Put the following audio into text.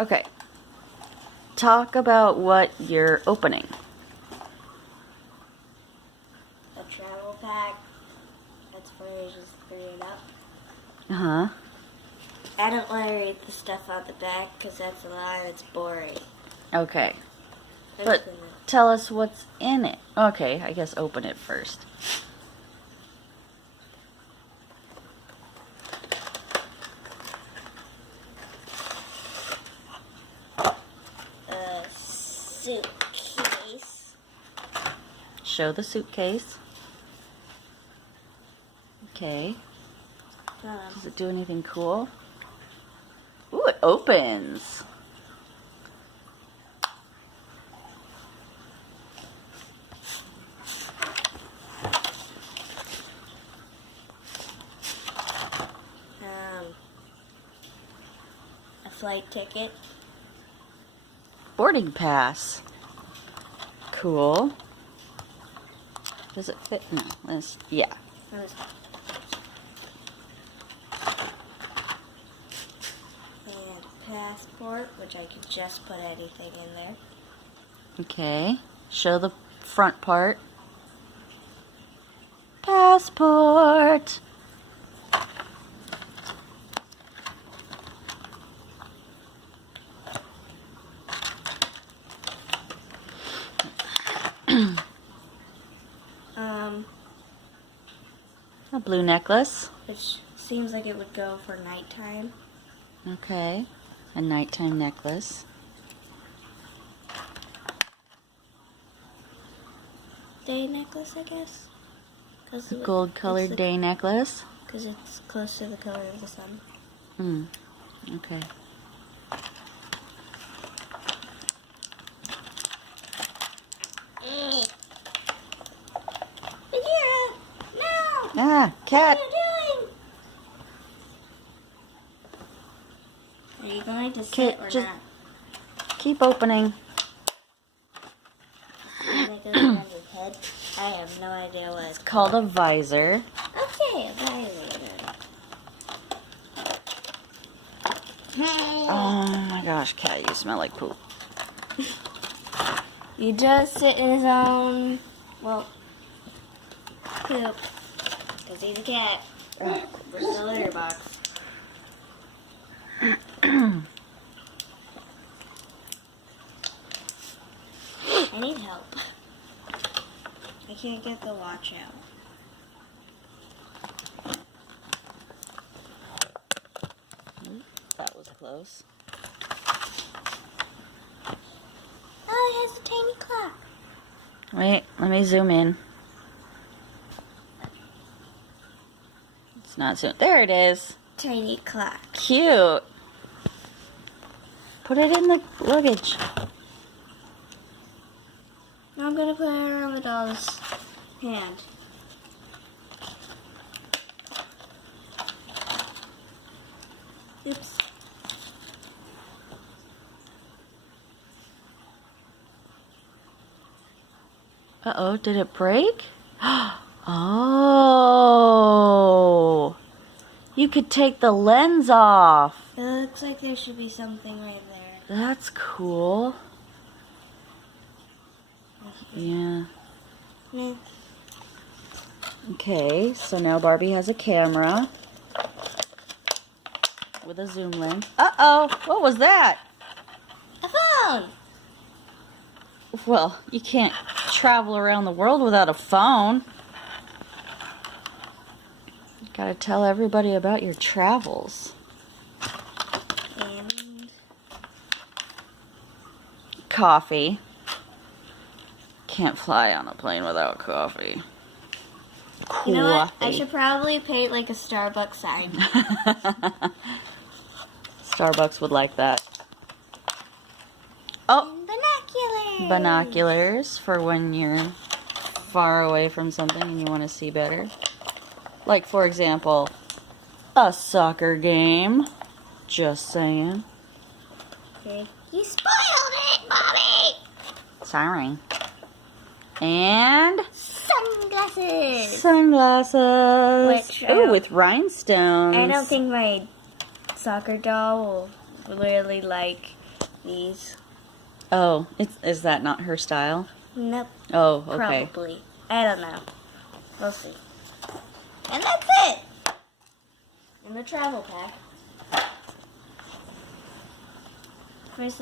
Okay. Talk about what you're opening. A travel pack. That's where you just clear it up. Uh-huh. I don't want to read the stuff on the back because that's a lot and it's boring. Okay. But tell us what's in it. Okay, I guess open it first. A suitcase. Show the suitcase. Okay. Does it do anything cool? Ooh, it opens. A flight ticket. Boarding pass. Cool. Does it fit? No. Yeah. And passport, which I could just put anything in there. Okay. Show the front part. Passport. A blue necklace. Which seems like it would go for nighttime. Okay. A nighttime necklace. Day necklace, I guess. A gold-colored day necklace. Because it's close to the color of the sun. Okay. Bagheera! No! Ah, cat. What are you doing? Are you going to sit or just not? keep opening. Can it go around your head? I have no idea what It's called a visor. Okay, a visor. Oh my gosh, cat, you smell like poop. You just sit in his own, well, poop. Because he's a cat. Versus the litter box. I need help. I can't get the watch out. That was close. Oh, it has a tiny clock. Wait, let me zoom in. It's not zoom. There it is. Tiny clock. Cute. Put it in the luggage. I'm gonna put it around the doll's hand. Oops. Uh-oh, did it break? Oh. You could take the lens off. It looks like there should be something right there. That's cool. Yeah. Mm. Okay, so now Barbie has a camera with a zoom lens. Uh-oh, what was that? A phone! Well, you can't travel around the world without a phone. You gotta tell everybody about your travels. And Coffee. Can't fly on a plane without coffee. you know what? I should probably paint like a Starbucks sign. Starbucks would like that. Oh, And binoculars! binoculars for when you're far away from something and you want to see better. Like, for example, a soccer game. Just saying. Okay. You spoiled it, Mommy! Sorry. And Sunglasses! sunglasses. Which, Ooh, with rhinestones. I don't think my soccer doll will really like these. Oh, is that not her style? Nope. Oh, okay. Probably. I don't know. We'll see. And that's it. In the travel pack. First